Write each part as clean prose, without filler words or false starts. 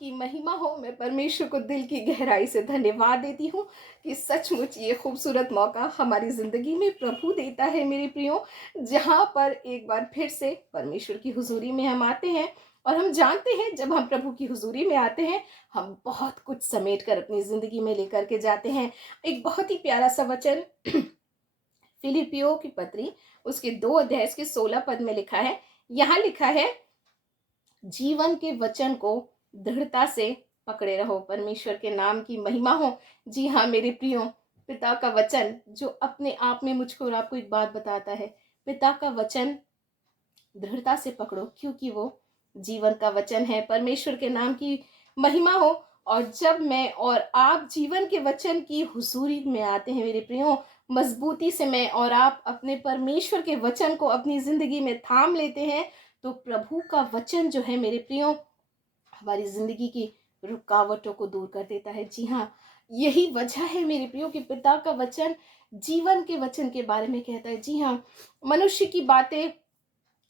की महिमा हो। मैं परमेश्वर को दिल की गहराई से धन्यवाद देती हूँ कि सचमुच ये खूबसूरत मौका हमारी ज़िंदगी में प्रभु देता है मेरे प्रियो, जहाँ पर एक बार फिर से परमेश्वर की हुज़ूरी में हम आते हैं। और हम जानते हैं जब हम प्रभु की हुज़ूरी में आते हैं, हम बहुत कुछ समेट कर अपनी ज़िंदगी में लेकर के जाते हैं। एक बहुत ही प्यारा-सा वचन फिलिपियों की पत्री उसके 2 अध्याय इसके 16 पद में लिखा है। यहाँ लिखा है, जीवन के वचन को दृढ़ता से पकड़े रहो। परमेश्वर के नाम की महिमा हो। जी हाँ मेरे प्रियो, पिता का वचन जो अपने आप में मुझको और आपको एक बात बताता है। पिता का वचन दृढ़ता से पकड़ो, क्योंकि वो जीवन का वचन है। परमेश्वर के नाम की महिमा हो। और जब मैं और आप जीवन के वचन की हुजूरी में आते हैं मेरे प्रियो, मजबूती से मैं और आप अपने परमेश्वर के वचन को अपनी जिंदगी में थाम लेते हैं, तो प्रभु का वचन जो है मेरे प्रियो, हमारी जिंदगी की रुकावटों को दूर कर देता है। जी हाँ, यही वजह है मेरे प्रियो कि पिता का वचन जीवन के वचन के बारे में कहता है। जी हाँ, मनुष्य की बातें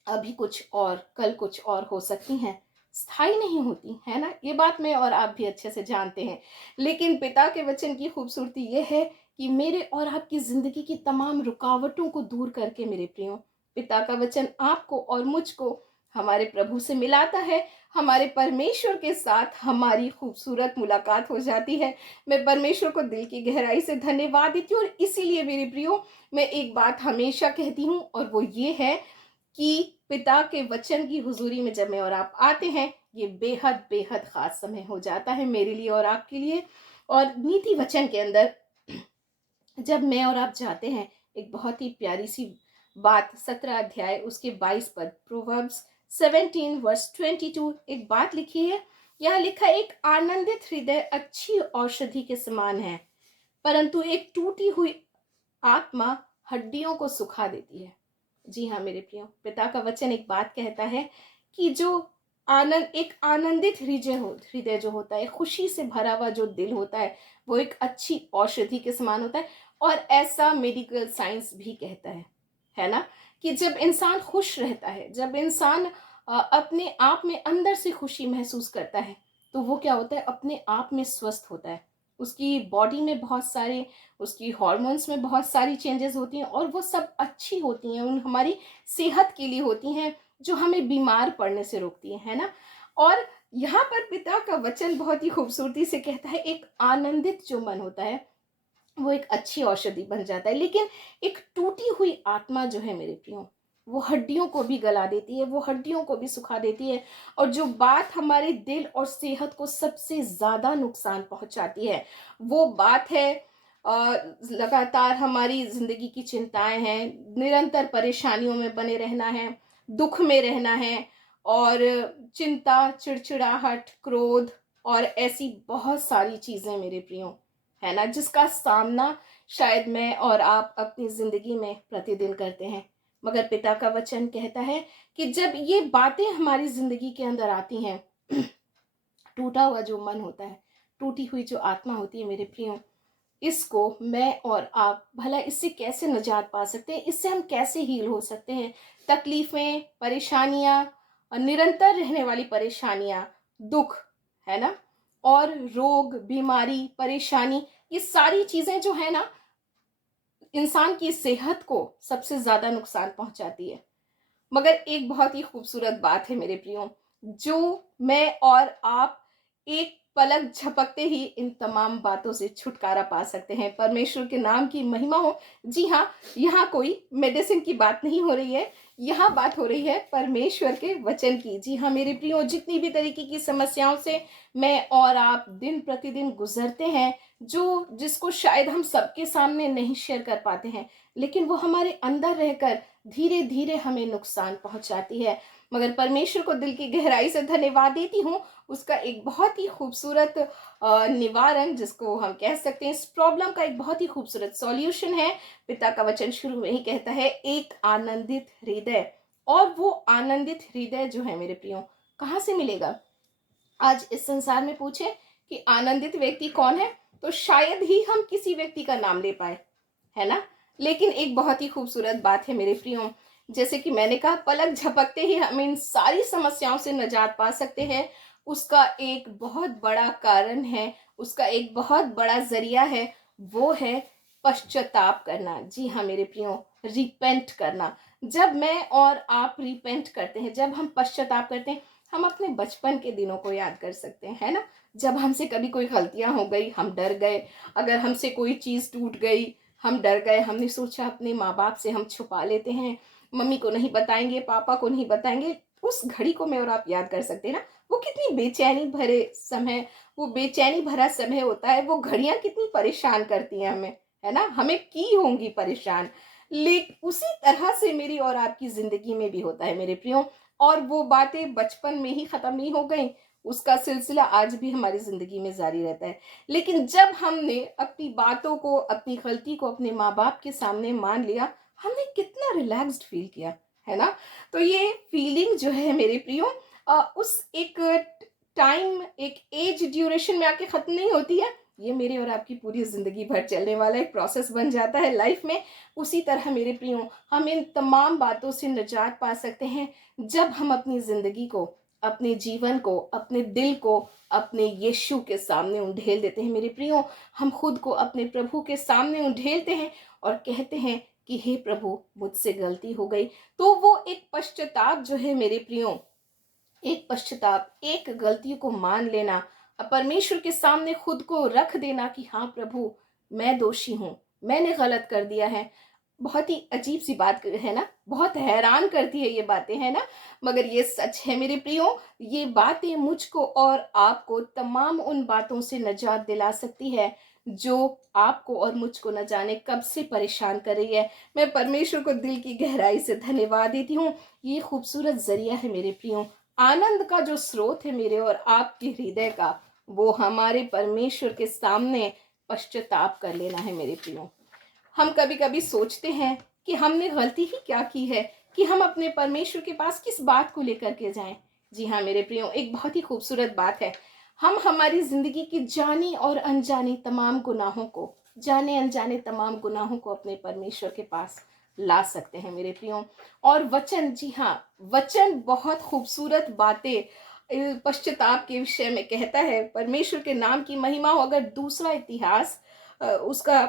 अभी कुछ और कल कुछ और हो सकती हैं, स्थायी नहीं होती है ना, ये बात मैं और आप भी अच्छे से जानते हैं। लेकिन पिता के वचन की खूबसूरती ये है कि मेरे और आपकी जिंदगी की तमाम रुकावटों को दूर करके मेरे प्रियो, पिता का वचन आपको और मुझको हमारे प्रभु से मिलाता है। हमारे परमेश्वर के साथ हमारी खूबसूरत मुलाकात हो जाती है। मैं परमेश्वर को दिल की गहराई से धन्यवाद देती हूँ। और इसीलिए मेरे प्रियो, मैं एक बात हमेशा कहती हूँ, और वो ये है कि पिता के वचन की हुजूरी में जब मैं और आप आते हैं, ये बेहद बेहद खास समय हो जाता है मेरे लिए और आपके लिए। और नीति वचन के अंदर जब मैं और आप जाते हैं, एक बहुत ही प्यारी सी बात, 17 अध्याय उसके 22 पद, प्रोवर्ब्स 17 वर्स 22, एक बात लिखी है। यहाँ लिखा है, एक आनंदित हृदय अच्छी औषधि के समान है, परंतु एक टूटी हुई आत्मा हड्डियों को सुखा देती है। जी हाँ मेरे प्रियो, पिता का वचन एक बात कहता है कि जो एक आनंदित हृदय जो होता है, खुशी से भरा हुआ जो दिल होता है, वो एक अच्छी औषधि के समान होता है। और ऐसा मेडिकल साइंस भी कहता है ना, कि जब इंसान खुश रहता है, जब इंसान अपने आप में अंदर से खुशी महसूस करता है, तो वो क्या होता है, अपने आप में स्वस्थ होता है। उसकी बॉडी में बहुत सारे, उसकी हॉर्मोन्स में बहुत सारी चेंजेस होती हैं, और वो सब अच्छी होती हैं, उन हमारी सेहत के लिए होती हैं, जो हमें बीमार पड़ने से रोकती है ना। और यहाँ पर पिता का वचन बहुत ही खूबसूरती से कहता है, एक आनंदित जो मन होता है, वो एक अच्छी औषधि बन जाता है। लेकिन एक टूटी हुई आत्मा जो है मेरे प्रियो, वो हड्डियों को भी गला देती है, वो हड्डियों को भी सुखा देती है। और जो बात हमारे दिल और सेहत को सबसे ज्यादा नुकसान पहुंचाती है, वो बात है लगातार हमारी जिंदगी की चिंताएं हैं, निरंतर परेशानियों में बने रहना है, दुख में रहना है, और चिंता, चिड़चिड़ाहट, क्रोध, और ऐसी बहुत सारी चीजें मेरे प्रियो, है ना, जिसका सामना शायद मैं और आप अपनी जिंदगी में प्रतिदिन करते हैं। मगर पिता का वचन कहता है कि जब ये बातें हमारी जिंदगी के अंदर आती हैं, टूटा हुआ जो मन होता है, टूटी हुई जो आत्मा होती है मेरे प्रियो, इसको मैं और आप भला इससे कैसे निजात पा सकते हैं, इससे हम कैसे हील हो सकते हैं। तकलीफें, परेशानियां, और निरंतर रहने वाली परेशानियां, दुख, है ना, और रोग, बीमारी, परेशानी, ये सारी चीजें जो है ना, इंसान की सेहत को सबसे ज्यादा नुकसान पहुंचाती है। मगर एक बहुत ही खूबसूरत बात है मेरे प्रियो, जो मैं और आप एक पलक झपकते ही इन तमाम बातों से छुटकारा पा सकते हैं। परमेश्वर के नाम की महिमा हो। जी हाँ, यहाँ कोई मेडिसिन की बात नहीं हो रही है, यहाँ बात हो रही है परमेश्वर के वचन की। जी हाँ मेरे प्रियो, जितनी भी तरीके की समस्याओं से मैं और आप दिन प्रतिदिन गुजरते हैं, जो जिसको शायद हम सबके सामने नहीं शेयर कर पाते हैं, लेकिन वो हमारे अंदर रहकर धीरे धीरे हमें नुकसान पहुंचाती है। मगर परमेश्वर को दिल की गहराई से धन्यवाद देती हूँ, उसका एक बहुत ही खूबसूरत निवारण, जिसको हम कह सकते हैं, इस प्रॉब्लम का एक बहुत ही खूबसूरत सॉल्यूशन है। पिता का वचन शुरू में ही कहता है, एक आनंदित हृदय। और वो आनंदित हृदय जो है मेरे प्रियो, कहाँ से मिलेगा? आज इस संसार में पूछे कि आनंदित व्यक्ति कौन है, तो शायद ही हम किसी व्यक्ति का नाम ले पाए, है ना। लेकिन एक बहुत ही खूबसूरत बात है मेरे प्रियो, जैसे कि मैंने कहा, पलक झपकते ही हम इन सारी समस्याओं से निजात पा सकते हैं। उसका एक बहुत बड़ा कारण है, उसका एक बहुत बड़ा ज़रिया है, वो है पश्चाताप करना। जी हाँ मेरे प्रियो, रिपेंट करना। जब मैं और आप रिपेंट करते हैं, जब हम पश्चाताप करते हैं, हम अपने बचपन के दिनों को याद कर सकते हैं, है ना? जब हमसे कभी कोई गलतियाँ हो गई, हम डर गए, अगर हमसे कोई चीज़ टूट गई, हम डर गए, हमने सोचा अपने माँ-बाप से हम छुपा लेते हैं, मम्मी को नहीं बताएँगे, पापा को नहीं बताएँगे। उस घड़ी को मैं और आप याद कर सकते हैं ना? वो कितनी बेचैनी भरे समय, वो बेचैनी भरा समय होता है, वो घड़ियाँ कितनी परेशान करती हैं हमें, है ना? हमें की होंगी परेशान। उसी तरह से मेरी और आपकी ज़िंदगी में भी होता है मेरे प्रियो, और वो बातें बचपन में ही ख़त्म नहीं हो गईं, उसका सिलसिला आज भी हमारी ज़िंदगी में जारी रहता है। लेकिन जब हमने अपनी बातों को, अपनी गलती को अपने माँ-बाप के सामने मान लिया, हमने कितना रिलैक्स्ड फ़ील किया, है ना? तो ये फीलिंग जो है मेरे प्रियो, उस एक टाइम, एक एज ड्यूरेशन में आके ख़त्म नहीं होती है। ये मेरे और आपकी पूरी ज़िंदगी भर चलने वाला एक प्रोसेस बन जाता है लाइफ़ में। उसी तरह मेरे प्रियो, हम इन तमाम बातों से निजात पा सकते हैं जब हम अपनी ज़िंदगी को, अपने जीवन को, अपने दिल को अपने यीशु के सामने उंडेल देते हैं मेरे प्रियो। हम खुद को अपने प्रभु के सामने उंडेलते हैं और कहते हैं कि हे प्रभु, मुझसे गलती हो गई। तो वो एक पश्चाताप जो है मेरे प्रियो, एक पश्चाताप, एक गलती को मान लेना, परमेश्वर के सामने खुद को रख देना कि हाँ प्रभु, मैं दोषी हूँ, मैंने गलत कर दिया है। बहुत ही अजीब सी बात है ना, बहुत हैरान करती है ये बातें, है ना? मगर ये सच है मेरे प्रियो, ये बातें मुझको और आपको तमाम उन बातों से निजात दिला सकती है जो आपको और मुझको न जाने कब से परेशान कर रही है। मैं परमेश्वर को दिल की गहराई से धन्यवाद देती हूँ। ये खूबसूरत जरिया है मेरे प्रियो, आनंद का जो स्रोत है मेरे और आपके हृदय का, वो हमारे परमेश्वर के सामने पश्चाताप कर लेना है मेरे प्रियो। हम कभी-कभी सोचते हैं कि हमने गलती ही क्या की है कि हम अपने परमेश्वर के पास किस बात को लेकर के जाएं। जी हाँ मेरे प्रियो, एक बहुत ही खूबसूरत बात है, हम हमारी जिंदगी की जानी और अनजानी तमाम गुनाहों को, जाने अनजाने तमाम गुनाहों को अपने परमेश्वर के पास ला सकते हैं मेरे प्रियो। और वचन, जी हाँ, वचन बहुत खूबसूरत बातें पश्चाताप के विषय में कहता है। परमेश्वर के नाम की महिमा हो। अगर दूसरा इतिहास, उसका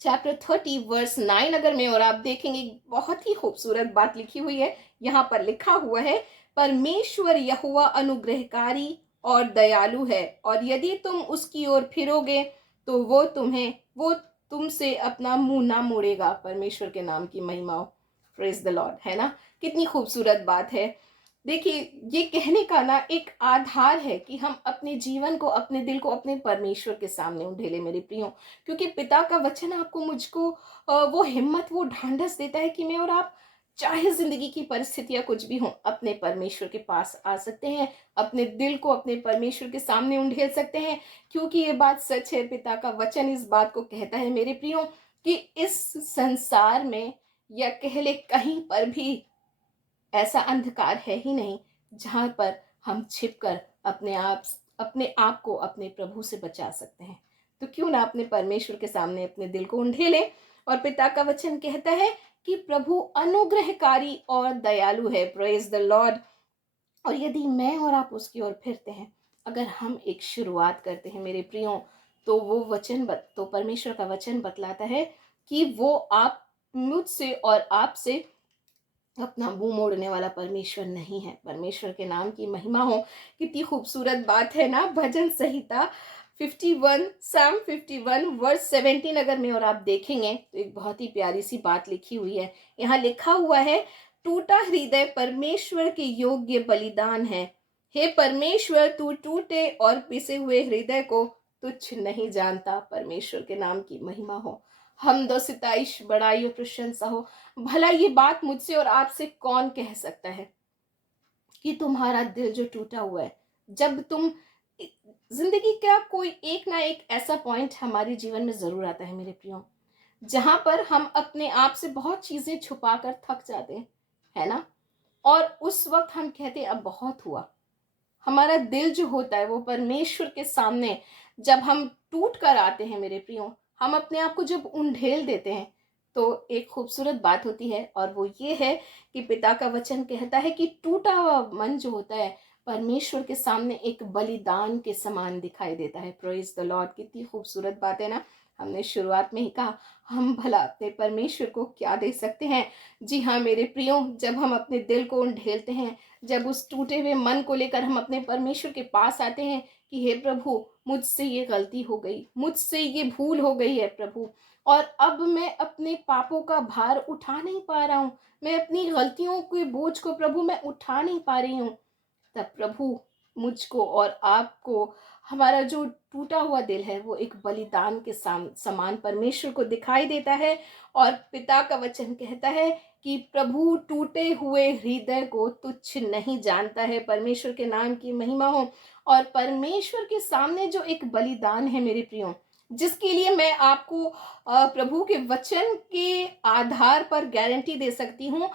चैप्टर 30 वर्स 9 अगर मैं और आप देखेंगे, बहुत ही खूबसूरत बात लिखी हुई है। यहाँ पर लिखा हुआ है, परमेश्वर यहोवा अनुग्रहकारी और दयालु है, और यदि तुम उसकी ओर फिरोगे तो वो तुमसे अपना मुंह ना मोड़ेगा। परमेश्वर के नाम की महिमा हो। प्रेज द लॉर्ड, है ना? कितनी खूबसूरत बात है। देखिए, ये कहने का ना एक आधार है कि हम अपने जीवन को, अपने दिल को अपने परमेश्वर के सामने उंडेले मेरे प्रियो, क्योंकि पिता का वचन आपको मुझको वो हिम्मत, वो ढांढस देता है कि मैं और आप, चाहे जिंदगी की परिस्थितियां कुछ भी हों, अपने परमेश्वर के पास आ सकते हैं, अपने दिल को अपने परमेश्वर के सामने उंडेल सकते हैं। क्योंकि ये बात सच है, पिता का वचन इस बात को कहता है मेरे प्रियो कि इस संसार में, या कह ले कहीं पर भी, ऐसा अंधकार है ही नहीं जहां पर हम छिपकर अपने आप को अपने प्रभु से बचा सकते हैं। तो क्यों ना अपने परमेश्वर के सामने अपने दिल को उंडेलें। और पिता का वचन कहता है कि प्रभु अनुग्रहकारी और दयालु है। Praise the Lord. और यदि मैं और आप उसकी ओर फिरते हैं, अगर हम एक शुरुआत करते हैं मेरे प्रियो, तो तो परमेश्वर का वचन बतलाता है कि वो आप मुझसे और आपसे अपना मुंह मोड़ने वाला परमेश्वर नहीं है। परमेश्वर के नाम की महिमा हो। कितनी खूबसूरत बात है ना, भजन संहिता 51, साम 51 वर्स 17 अगर मैं और आप देखेंगे तो एक बहुत ही प्यारी सी बात लिखी हुई है। यहाँ लिखा हुआ है, टूटा हृदय परमेश्वर के योग्य बलिदान है। हे परमेश्वर, तू टूटे और पिसे हुए हृदय को तुच्छ नहीं जानता। परमेश्वर के नाम की महिमा हो। हमदो सिताइश, बड़ाई और प्रशंसा हो। भला ये बात मुझसे और आपसे कौन कह सकता है कि तुम्हारा दिल जो टूटा हुआ है, जब तुम, जिंदगी का कोई एक ना एक ऐसा पॉइंट हमारे जीवन में जरूर आता है मेरे प्रियो, जहां पर हम अपने आप से बहुत चीजें छुपा कर थक जाते हैं, है ना? और उस वक्त हम कहते हैं अब बहुत हुआ। हमारा दिल जो होता है वो परमेश्वर के सामने जब हम टूट कर आते हैं मेरे प्रियो, हम अपने आप को जब उंडेल देते हैं, तो एक खूबसूरत बात होती है, और वो ये है कि पिता का वचन कहता है कि टूटा हुआ मन जो होता है परमेश्वर के सामने एक बलिदान के समान दिखाई देता है। प्रेज द लॉर्ड, कितनी खूबसूरत बात है ना। हमने शुरुआत में ही कहा, हम भला अपने परमेश्वर को क्या दे सकते हैं। जी हाँ मेरे प्रियो, जब हम अपने दिल को ढेलते हैं, जब उस टूटे हुए मन को लेकर हम अपने परमेश्वर के पास आते हैं कि हे प्रभु, मुझसे ये गलती हो गई, मुझसे ये भूल हो गई है प्रभु, और अब मैं अपने पापों का भार उठा नहीं पा रहा हूँ, मैं अपनी गलतियों के बोझ को प्रभु मैं उठा नहीं पा रही हूँ, तब प्रभु मुझको और आपको, हमारा जो टूटा हुआ दिल है वो एक बलिदान के समान परमेश्वर को दिखाई देता है। और पिता का वचन कहता है कि प्रभु टूटे हुए हृदय को तुच्छ नहीं जानता है। परमेश्वर के नाम की महिमा हो। और परमेश्वर के सामने जो एक बलिदान है मेरे प्रियो, जिसके लिए मैं आपको प्रभु के वचन के आधार पर गारंटी दे सकती हूँ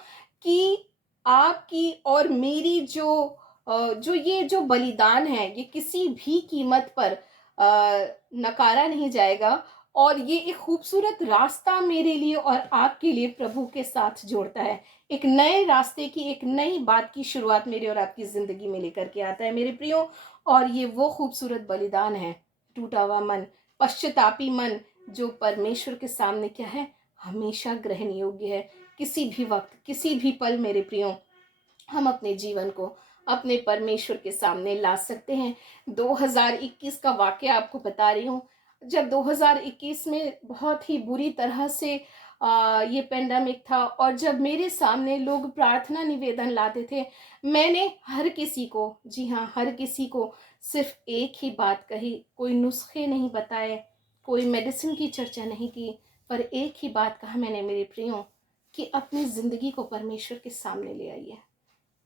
कि आपकी और मेरी जो बलिदान है ये किसी भी कीमत पर नकारा नहीं जाएगा। और ये एक खूबसूरत रास्ता मेरे लिए और आपके लिए प्रभु के साथ जोड़ता है। एक नए रास्ते की, एक नई बात की शुरुआत मेरे और आपकी ज़िंदगी में लेकर के आता है मेरे प्रियो। और ये वो खूबसूरत बलिदान है, टूटा हुआ मन, पश्चातापी मन, जो परमेश्वर के सामने क्या है, हमेशा ग्रहण योग्य है। किसी भी वक्त, किसी भी पल मेरे प्रियो, हम अपने जीवन को अपने परमेश्वर के सामने ला सकते हैं। 2021 का वाकया आपको बता रही हूँ। जब 2021 में बहुत ही बुरी तरह से ये पेंडेमिक था, और जब मेरे सामने लोग प्रार्थना निवेदन लाते थे, मैंने हर किसी को, जी हाँ हर किसी को, सिर्फ एक ही बात कही। कोई नुस्खे नहीं बताए, कोई मेडिसिन की चर्चा नहीं की, पर एक ही बात कहा मैंने मेरे प्रियो, कि अपनी ज़िंदगी को परमेश्वर के सामने ले आइए।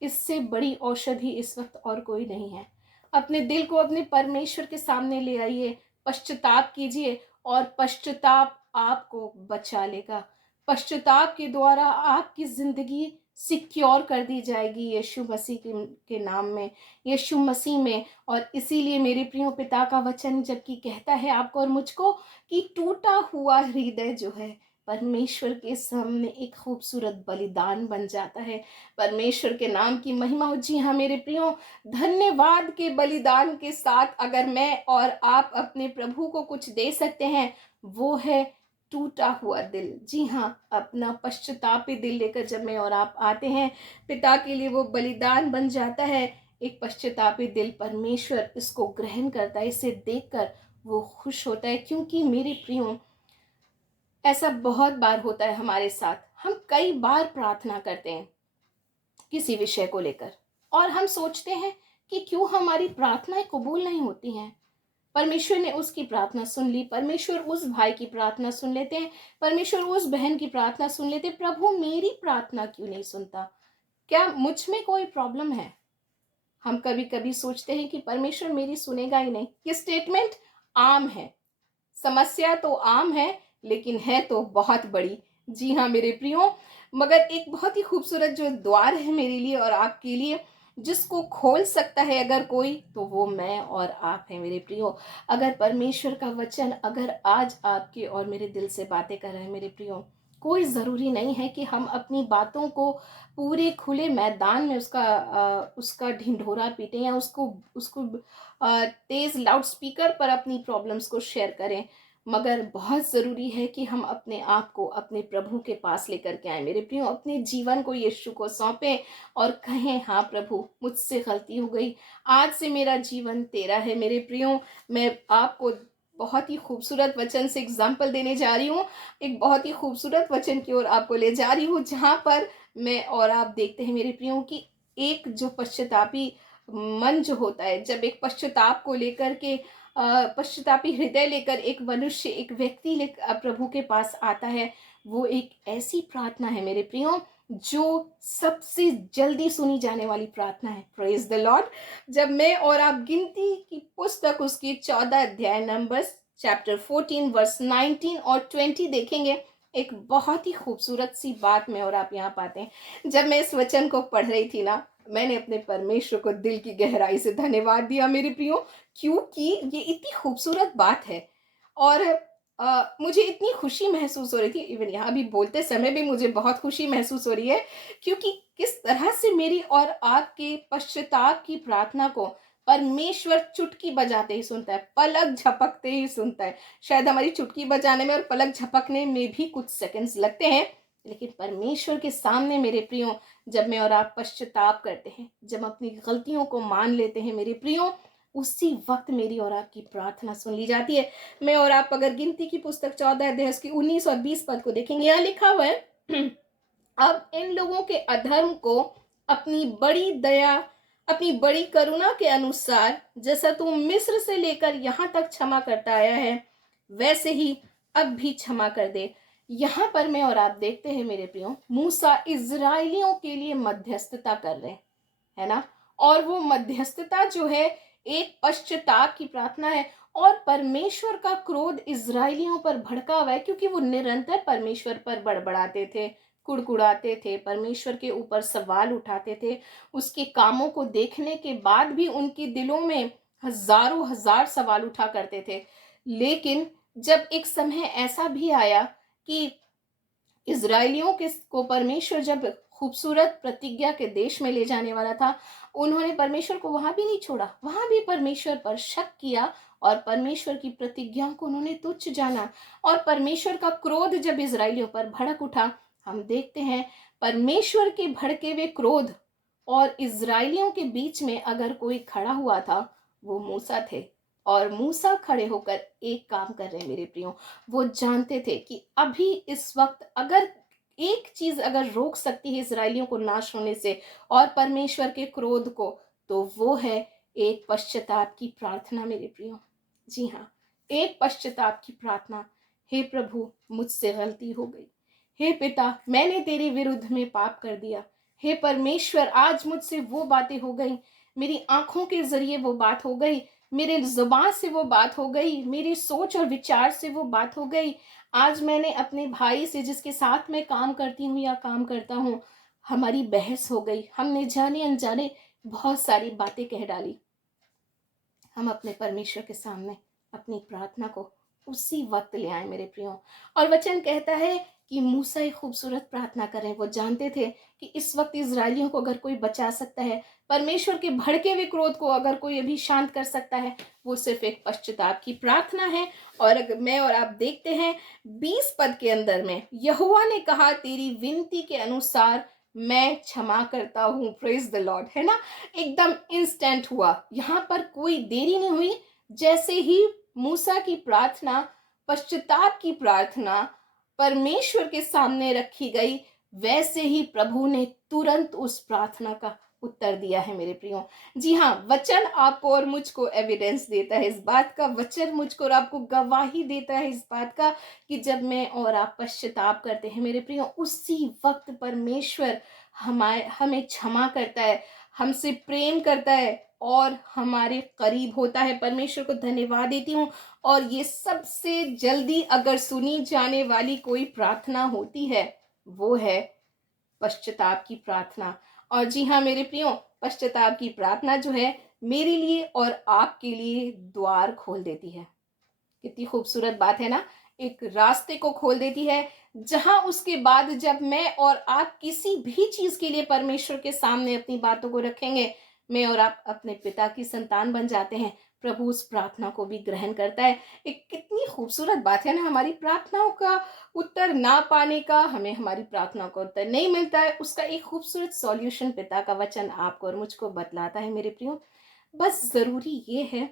इससे बड़ी औषधि इस वक्त और कोई नहीं है। अपने दिल को अपने परमेश्वर के सामने ले आइए, पश्चाताप कीजिए, और पश्चाताप आपको बचा लेगा। पश्चाताप के द्वारा आपकी ज़िंदगी सिक्योर कर दी जाएगी यीशु मसीह के नाम में, यीशु मसीह में। और इसीलिए मेरे प्रियो, पिता का वचन जबकि कहता है आपको और मुझको कि टूटा हुआ हृदय जो है परमेश्वर के सामने एक खूबसूरत बलिदान बन जाता है। परमेश्वर के नाम की महिमा हो। जी हाँ मेरे प्रियो, धन्यवाद के बलिदान के साथ अगर मैं और आप अपने प्रभु को कुछ दे सकते हैं, वो है टूटा हुआ दिल। जी हाँ, अपना पश्चातापी दिल लेकर जब मैं और आप आते हैं पिता के लिए, वो बलिदान बन जाता है। एक पश्चातापी दिल, परमेश्वर इसको ग्रहण करता है, इसे देखकर वो खुश होता है। क्योंकि मेरे प्रियो, ऐसा बहुत बार होता है हमारे साथ, हम कई बार प्रार्थना करते हैं किसी विषय को लेकर, और हम सोचते हैं कि क्यों हमारी प्रार्थनाएं कबूल नहीं होती हैं। परमेश्वर ने उसकी प्रार्थना सुन ली, परमेश्वर उस भाई की प्रार्थना सुन लेते हैं, परमेश्वर उस बहन की प्रार्थना सुन लेते हैं, प्रभु मेरी प्रार्थना क्यों नहीं सुनता? क्या मुझ में कोई प्रॉब्लम है? हम कभी कभी सोचते हैं कि परमेश्वर मेरी सुनेगा ही नहीं। ये स्टेटमेंट आम है, समस्या तो आम है, लेकिन है तो बहुत बड़ी। जी हाँ मेरे प्रियो, मगर एक बहुत ही खूबसूरत जो द्वार है मेरे लिए और आपके लिए, जिसको खोल सकता है अगर कोई, तो वो मैं और आप हैं मेरे प्रियो। अगर परमेश्वर का वचन अगर आज आपके और मेरे दिल से बातें कर रहे हैं मेरे प्रियो, कोई ज़रूरी नहीं है कि हम अपनी बातों को पूरे खुले मैदान में उसका ढिंढोरा पीटें, या उसको उसको तेज़ लाउड स्पीकर पर अपनी प्रॉब्लम्स को शेयर करें। मगर बहुत ज़रूरी है कि हम अपने आप को अपने प्रभु के पास लेकर के आए मेरे प्रियो, अपने जीवन को यीशु को सौंपें और कहें, हाँ प्रभु मुझसे गलती हो गई, आज से मेरा जीवन तेरा है। मेरे प्रियो, मैं आपको बहुत ही खूबसूरत वचन से एग्जाम्पल देने जा रही हूँ, एक बहुत ही खूबसूरत वचन की ओर आपको ले जा रही हूँ, जहाँ पर मैं और आप देखते हैं मेरे प्रियो कि एक जो पश्चातापी मन जो होता है, जब एक पश्चाताप को लेकर के पश्चातापी हृदय लेकर एक मनुष्य, एक व्यक्ति लेकर प्रभु के पास आता है, वो एक ऐसी प्रार्थना है मेरे प्रियो जो सबसे जल्दी सुनी जाने वाली प्रार्थना है। Praise the Lord. जब मैं और आप गिनती की पुस्तक उसकी 14 अध्याय नंबर्स चैप्टर 14 वर्स 19 और 20 देखेंगे, एक बहुत ही खूबसूरत सी बात मैं और आप यहाँ पाते हैं। जब मैं इस वचन को पढ़ रही थी ना, मैंने अपने परमेश्वर को दिल की गहराई से धन्यवाद दिया मेरे प्रियो, क्योंकि ये इतनी खूबसूरत बात है। और मुझे इतनी खुशी महसूस हो रही थी, इवन यहाँ भी बोलते समय भी मुझे बहुत खुशी महसूस हो रही है, क्योंकि किस तरह से मेरी और आपके पश्चाताप की प्रार्थना को परमेश्वर चुटकी बजाते ही सुनता है, पलक झपकते ही सुनता है। शायद हमारी चुटकी बजाने में और पलक झपकने में भी कुछ सेकंड्स लगते हैं, लेकिन परमेश्वर के सामने मेरे प्रियो, जब मैं और आप पश्चाताप करते हैं, जब अपनी गलतियों को मान लेते हैं मेरे प्रियो, उसी वक्त मेरी और आपकी प्रार्थना सुन ली जाती है। मैं और आप अगर गिनती की पुस्तक 14 अध्याय उसकी 19 और 20 पद को देखेंगे, यहाँ लिखा हुआ है अब इन लोगों के अधर्म को अपनी बड़ी दया, अपनी बड़ी करुणा के अनुसार जैसा तू मिस्र से लेकर यहाँ तक क्षमा करता आया है, वैसे ही अब भी क्षमा कर दे। यहाँ पर मैं और आप देखते हैं मेरे प्रियो, मूसा इज़राइलियों के लिए मध्यस्थता कर रहे हैं, है ना। और वो मध्यस्थता जो है एक पश्चाताप की प्रार्थना है। और परमेश्वर का क्रोध इज़राइलियों पर भड़का हुआ है, क्योंकि वो निरंतर परमेश्वर पर बड़बड़ाते थे, कुड़कुड़ाते थे, परमेश्वर के ऊपर सवाल उठाते थे। उसके कामों को देखने के बाद भी उनके दिलों में हजारों हजार सवाल उठा करते थे। लेकिन जब एक समय ऐसा भी आया कि इज़राइलियों के को परमेश्वर जब खूबसूरत प्रतिज्ञा के देश में ले जाने वाला था, उन्होंने परमेश्वर को वहां भी नहीं छोड़ा, वहां भी परमेश्वर पर शक किया और परमेश्वर की प्रतिज्ञाओं को उन्होंने तुच्छ जाना। और परमेश्वर का क्रोध जब इज़राइलियों पर भड़क उठा, हम देखते हैं परमेश्वर के भड़के हुए क्रोध और इज़राइलियों के बीच में अगर कोई खड़ा हुआ था, वो मूसा थे। और मूसा खड़े होकर एक काम कर रहे हैं मेरे प्रियो, वो जानते थे कि अभी इस वक्त अगर एक चीज अगर रोक सकती है इज़राइलियों को नाश होने से और परमेश्वर के क्रोध को, तो वो है एक पश्चाताप की प्रार्थना मेरे प्रियो। जी हाँ, एक पश्चाताप की प्रार्थना। हे प्रभु, मुझसे गलती हो गई। हे पिता, मैंने तेरे विरुद्ध में पाप कर दिया। हे परमेश्वर, आज मुझसे वो बातें हो गई, मेरी आंखों के जरिए वो बात हो गई, मेरे जुबान से वो बात हो गई, मेरी सोच और विचार से वो बात हो गई। आज मैंने अपने भाई से, जिसके साथ मैं काम करती हूँ या काम करता हूँ, हमारी बहस हो गई, हमने जाने अनजाने बहुत सारी बातें कह डाली। हम अपने परमेश्वर के सामने अपनी प्रार्थना को उसी वक्त ले आए मेरे प्रियो। और वचन कहता है कि मूसा एक खूबसूरत प्रार्थना करें। वो जानते थे कि इस वक्त इज़राइलियों को अगर कोई बचा सकता है, परमेश्वर के भड़के हुए क्रोध को अगर कोई अभी शांत कर सकता है, वो सिर्फ एक पश्चाताप की प्रार्थना है। और अगर मैं और आप देखते हैं 20 पद के अंदर में, यहोवा ने कहा तेरी विनती के अनुसार मैं क्षमा करता हूँ। प्रेज द लॉर्ड, है ना। एकदम इंस्टेंट हुआ, यहाँ पर कोई देरी नहीं हुई। जैसे ही मूसा की प्रार्थना, पश्चाताप की प्रार्थना परमेश्वर के सामने रखी गई, वैसे ही प्रभु ने तुरंत उस प्रार्थना का उत्तर दिया है मेरे प्रियो। जी हाँ, वचन आपको और मुझको एविडेंस देता है इस बात का, वचन मुझको और आपको गवाही देता है इस बात का कि जब मैं और आप पश्चाताप करते हैं मेरे प्रियो, उसी वक्त परमेश्वर हमें क्षमा करता है, हमसे प्रेम करता है और हमारे करीब होता है। परमेश्वर को धन्यवाद देती हूँ। और ये सबसे जल्दी अगर सुनी जाने वाली कोई प्रार्थना होती है, वो है पश्चाताप की प्रार्थना। और जी हाँ मेरे प्रियो, पश्चाताप की प्रार्थना जो है मेरे लिए और आपके लिए द्वार खोल देती है। कितनी खूबसूरत बात है ना। एक रास्ते को खोल देती है, जहां उसके बाद जब मैं और आप किसी भी चीज के लिए परमेश्वर के सामने अपनी बातों को रखेंगे, मैं और आप अपने पिता की संतान बन जाते हैं। प्रभु उस प्रार्थना को भी ग्रहण करता है। एक कितनी खूबसूरत बात है ना, हमारी प्रार्थनाओं का उत्तर ना पाने का, हमें हमारी प्रार्थना का उत्तर नहीं मिलता है, उसका एक खूबसूरत सॉल्यूशन पिता का वचन आपको और मुझको बतलाता है मेरे प्रियो। बस जरूरी ये है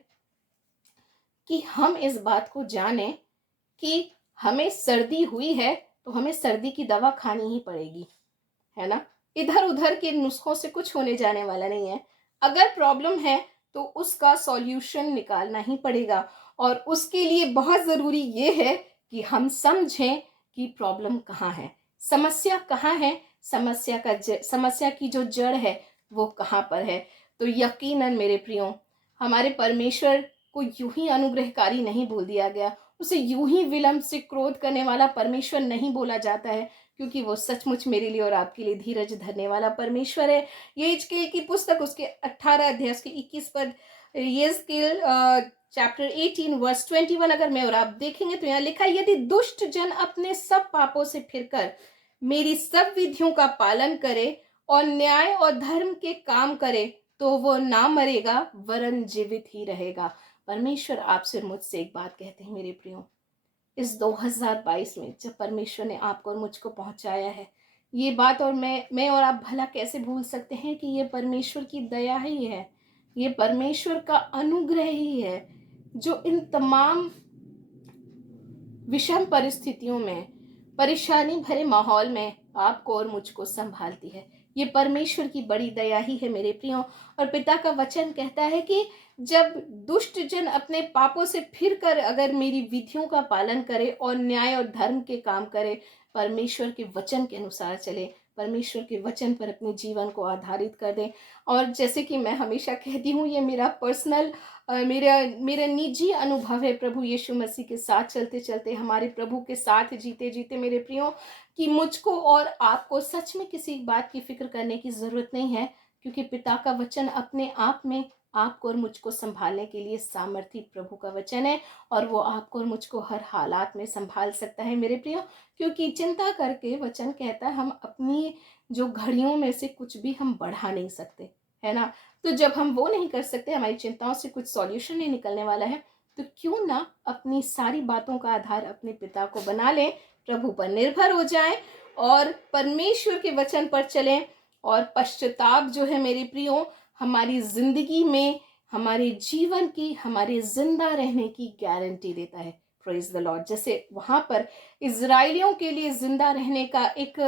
कि हम इस बात को जानें कि हमें सर्दी हुई है तो हमें सर्दी की दवा खानी ही पड़ेगी, है ना। इधर उधर के नुस्खों से कुछ होने जाने वाला नहीं है। अगर प्रॉब्लम है तो उसका सॉल्यूशन निकालना ही पड़ेगा। और उसके लिए बहुत ज़रूरी ये है कि हम समझें कि प्रॉब्लम कहाँ है, समस्या कहाँ है, समस्या की जो जड़ है वो कहाँ पर है। तो यकीनन मेरे प्रियो, हमारे परमेश्वर को यूं ही अनुग्रहकारी नहीं बोल दिया गया, उसे यूं ही विलंब से क्रोध करने वाला परमेश्वर नहीं बोला जाता है, क्योंकि वो सचमुच मेरे लिए और आपके लिए धीरज धरने वाला परमेश्वर है। ये हिजकील की पुस्तक उसके 18 अध्याय के 21 पद, ये हिजकील चैप्टर 18 वर्स 21 अगर मैं और आप देखेंगे तो यहाँ लिखा है, यदि दुष्ट जन अपने सब पापों से फिरकर मेरी सब विधियों का पालन करे और न्याय और धर्म के काम करे तो वो ना मरेगा वरन जीवित ही रहेगा। परमेश्वर आपसे और मुझसे एक बात कहते हैं मेरे प्रियो, इस 2022 में जब परमेश्वर ने आपको और मुझको पहुंचाया है ये बात, और मैं और आप भला कैसे भूल सकते हैं कि ये परमेश्वर की दया ही है, ये परमेश्वर का अनुग्रह ही है जो इन तमाम विषम परिस्थितियों में, परेशानी भरे माहौल में आपको और मुझको संभालती है। ये परमेश्वर की बड़ी दया ही है मेरे प्रियो। और पिता का वचन कहता है कि जब दुष्ट जन अपने पापों से फिर कर अगर मेरी विधियों का पालन करे और न्याय और धर्म के काम करे, परमेश्वर के वचन के अनुसार चले, परमेश्वर के वचन पर अपने जीवन को आधारित कर दें। और जैसे कि मैं हमेशा कहती हूँ, ये मेरा पर्सनल मेरा निजी अनुभव है प्रभु यीशु मसीह के साथ चलते चलते, हमारे प्रभु के साथ जीते जीते मेरे प्रियो, कि मुझको और आपको सच में किसी बात की फिक्र करने की ज़रूरत नहीं है, क्योंकि पिता का वचन अपने आप में आपको और मुझको संभालने के लिए सामर्थी प्रभु का वचन है, और वो आपको और मुझको हर हालात में संभाल सकता है मेरे प्रियो। क्योंकि चिंता करके वचन कहता है हम अपनी जो घड़ियों में से कुछ भी हम बढ़ा नहीं सकते, है ना। तो जब हम वो नहीं कर सकते, हमारी चिंताओं से कुछ सॉल्यूशन नहीं निकलने वाला है, तो क्यों ना अपनी सारी बातों का आधार अपने पिता को बना लें, प्रभु पर निर्भर हो जाएं और परमेश्वर के वचन पर चलें। और पश्चाताप जो है मेरे प्रियो हमारी जिंदगी में, हमारे जीवन की, हमारे जिंदा रहने की गारंटी देता है। Praise the Lord. जैसे वहां पर इजराइलियों के लिए जिंदा रहने का एक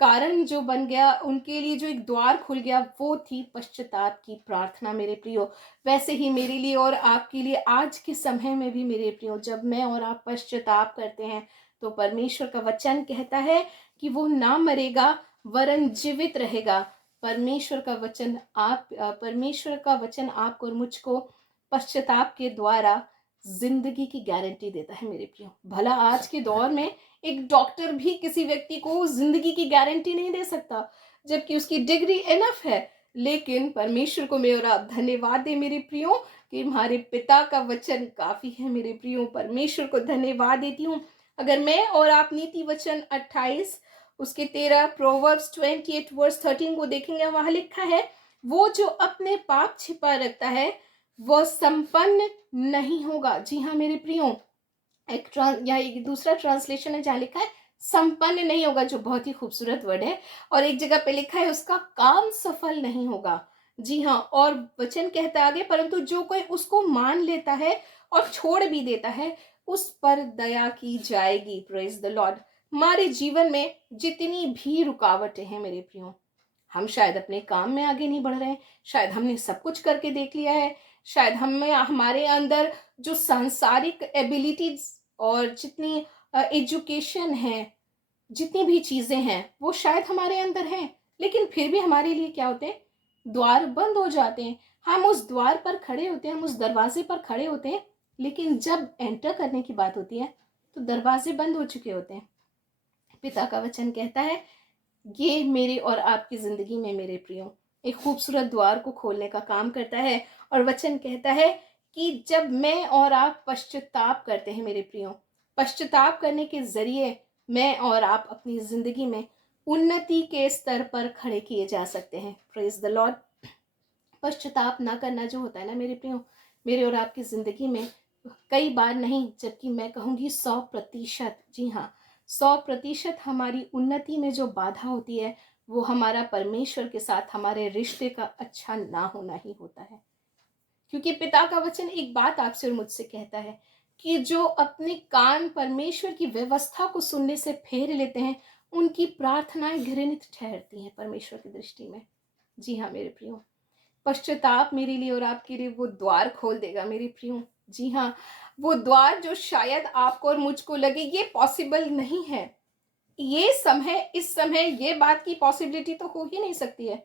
कारण जो बन गया, उनके लिए जो एक द्वार खुल गया, वो थी पश्चाताप की प्रार्थना मेरे प्रियो। वैसे ही मेरे लिए और आपके लिए आज के समय में भी मेरे प्रियो, जब मैं और आप पश्चाताप करते हैं तो परमेश्वर का वचन कहता है कि वो ना मरेगा वरन जीवित रहेगा। परमेश्वर का वचन आपको और मुझको पश्चाताप के द्वारा जिंदगी की गारंटी देता है मेरे प्रियो। भला आज के दौर में एक डॉक्टर भी किसी व्यक्ति को जिंदगी की गारंटी नहीं दे सकता, जबकि उसकी डिग्री इनफ है, लेकिन परमेश्वर को मैं और आप धन्यवाद दे मेरे प्रियो कि हमारे पिता का वचन काफी है मेरे प्रियो। परमेश्वर को धन्यवाद देती हूँ। अगर मैं और आप नीति वचन 28 उसके 13, प्रोवर्ब्स 28 वर्स 13 को देखेंगे, वहां लिखा है, वो जो अपने पाप छिपा रखता है वह संपन्न नहीं होगा। जी हाँ मेरे प्रियो, एक दूसरा ट्रांसलेशन है जहाँ लिखा है संपन्न नहीं होगा, जो बहुत ही खूबसूरत वर्ड है। और एक जगह पे लिखा है उसका काम सफल नहीं होगा। जी हाँ, और वचन कहता है आगे, परंतु जो कोई उसको मान लेता है और छोड़ भी देता है उस पर दया की जाएगी। Praise the Lord. हमारे जीवन में जितनी भी रुकावटें हैं मेरे प्रियो, हम शायद अपने काम में आगे नहीं बढ़ रहे हैं, शायद हमने सब कुछ करके देख लिया है, शायद हमारे अंदर जो सांसारिक एबिलिटीज और जितनी एजुकेशन है, जितनी भी चीजें हैं वो शायद हमारे अंदर हैं, लेकिन फिर भी हमारे लिए क्या होते हैं, द्वार बंद हो जाते हैं। हम उस द्वार पर खड़े होते हैं, हम उस दरवाजे पर खड़े होते हैं, लेकिन जब एंटर करने की बात होती है तो दरवाजे बंद हो चुके होते हैं। पिता का वचन कहता है ये मेरे और आपकी जिंदगी में मेरे प्रियो एक खूबसूरत द्वार को खोलने का काम करता है। और वचन कहता है कि जब मैं और आप पश्चाताप करते हैं मेरे प्रियो, पश्चाताप करने के जरिए मैं और आप अपनी जिंदगी में उन्नति के स्तर पर खड़े किए जा सकते हैं। Praise the Lord. पश्चाताप ना करना जो होता है ना मेरे प्रियो, मेरे और आपकी जिंदगी में कई बार नहीं, जबकि मैं कहूँगी 100%, जी हाँ 100% हमारी उन्नति में जो बाधा होती है वो हमारा परमेश्वर के साथ हमारे रिश्ते का अच्छा ना होना ही होता है। क्योंकि पिता का वचन एक बात आपसे और मुझसे कहता है कि जो अपने कान परमेश्वर की व्यवस्था को सुनने से फेर लेते हैं उनकी प्रार्थनाएं घृणित ठहरती हैं परमेश्वर की दृष्टि में। जी हाँ मेरे प्रियो, पश्चाताप मेरे लिए और आपके लिए वो द्वार खोल देगा मेरे प्रियो। जी हाँ, वो द्वार जो शायद आपको और मुझको लगे ये पॉसिबल नहीं है, इस समय ये बात की पॉसिबिलिटी तो हो ही नहीं सकती है,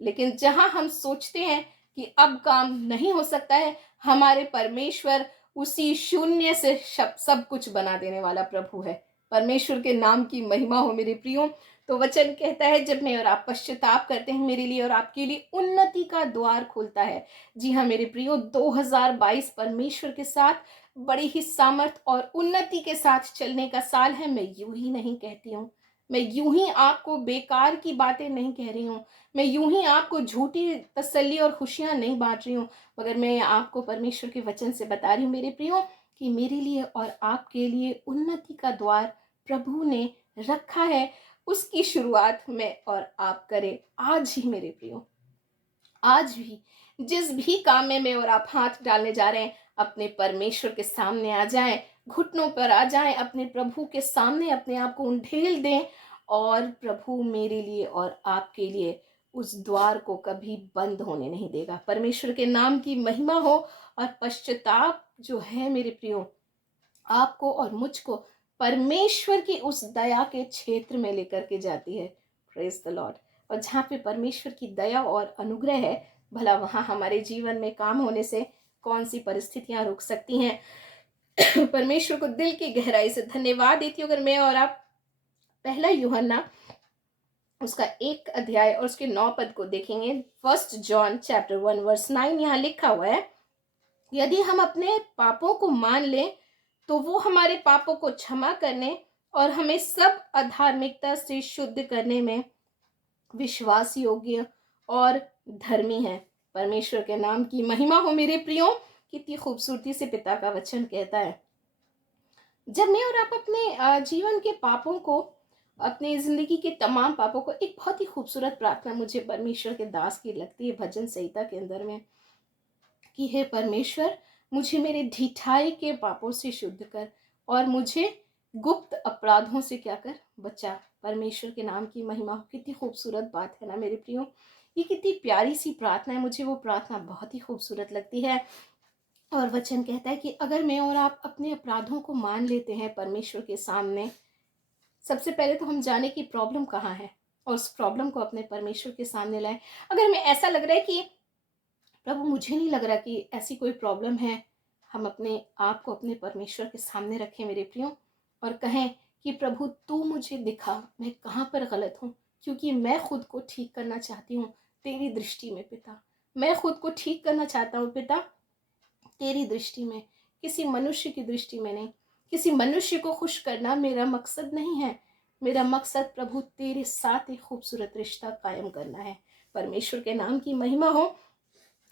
लेकिन जहां हम सोचते हैं कि अब काम नहीं हो सकता है, हमारे परमेश्वर उसी शून्य से सब कुछ बना देने वाला प्रभु है। परमेश्वर के नाम की महिमा हो मेरे प्रियो। तो वचन कहता है जब मैं और आप पश्चाताप करते हैं मेरे लिए और आपके लिए उन्नति का द्वार खुलता है। जी हाँ मेरे प्रियो, 2022 परमेश्वर के साथ बड़ी ही सामर्थ और उन्नति के साथ चलने का साल है। मैं यूं ही नहीं कहती हूँ, मैं यूं ही आपको बेकार की बातें नहीं कह रही हूँ, मैं यूं ही आपको झूठी तसल्ली और खुशियां नहीं बांट रही हूँ, मगर मैं आपको परमेश्वर के वचन से बता रही हूँ मेरे प्रियो कि मेरे लिए और आपके लिए उन्नति का द्वार प्रभु ने रखा है। उसकी शुरुआत मैं और आप करें आज ही मेरे प्रियो, आज भी। जिस भी काम में मैं और आप हाथ डालने जा रहे हैं, अपने परमेश्वर के सामने आ जाएं, घुटनों पर आ जाएं, अपने प्रभु के सामने अपने आप को उंडेल दें, और प्रभु मेरे लिए और आपके लिए उस द्वार को कभी बंद होने नहीं देगा। परमेश्वर के नाम की महिमा हो। और पश्चाताप जो है मेरे प्रियो, आपको और मुझको परमेश्वर की उस दया के क्षेत्र में लेकर के जाती है। Praise the Lord. और जहाँ पे परमेश्वर की दया और अनुग्रह है, भला वहाँ हमारे जीवन में काम होने से कौन सी परिस्थितियां रुक सकती हैं। परमेश्वर को दिल की गहराई से धन्यवाद देती हूँ। अगर मैं और आप पहला यूहन्ना उसका 1 अध्याय और उसके 9 पद को देखेंगे, 1 जॉन चैप्टर 1 वर्स 9, यहाँ लिखा हुआ है, यदि हम अपने पापों को मान लें तो वो हमारे पापों को क्षमा करने और हमें सब अधार्मिकता से शुद्ध करने में विश्वास योग्य और धर्मी है। परमेश्वर के नाम की महिमा हो मेरे प्रियो। कितनी खूबसूरती से पिता का वचन कहता है, जब मैं और आप अपने जीवन के पापों को, अपनी जिंदगी के तमाम पापों को, एक बहुत ही खूबसूरत प्रार्थना मुझे परमेश्वर के दास की लगती है भजन संहिता के अंदर में, कि हे परमेश्वर, मुझे मेरे ढिठाई के पापों से शुद्ध कर और मुझे गुप्त अपराधों से क्या कर, बचा। परमेश्वर के नाम की महिमा। कितनी खूबसूरत बात है ना मेरे प्रियो, ये कितनी प्यारी सी प्रार्थना है। मुझे वो प्रार्थना बहुत ही खूबसूरत लगती है। और वचन कहता है कि अगर मैं और आप अपने अपराधों को मान लेते हैं परमेश्वर के सामने, सबसे पहले तो हम जाने की प्रॉब्लम कहाँ है और उस प्रॉब्लम को अपने परमेश्वर के सामने लाएं। अगर मैं ऐसा लग रहा है कि प्रभु मुझे नहीं लग रहा कि ऐसी कोई प्रॉब्लम है, हम अपने आप को अपने परमेश्वर के सामने रखें मेरे प्रियो, और कहें कि प्रभु तू मुझे दिखा मैं कहाँ पर गलत हूँ, क्योंकि मैं खुद को ठीक करना चाहती हूँ तेरी दृष्टि में पिता। मैं खुद को ठीक करना चाहता हूँ पिता तेरी दृष्टि में, किसी मनुष्य की दृष्टि में नहीं। किसी मनुष्य को खुश करना मेरा मकसद नहीं है। मेरा मकसद प्रभु तेरे साथ एक खूबसूरत रिश्ता कायम करना है। परमेश्वर के नाम की महिमा हो।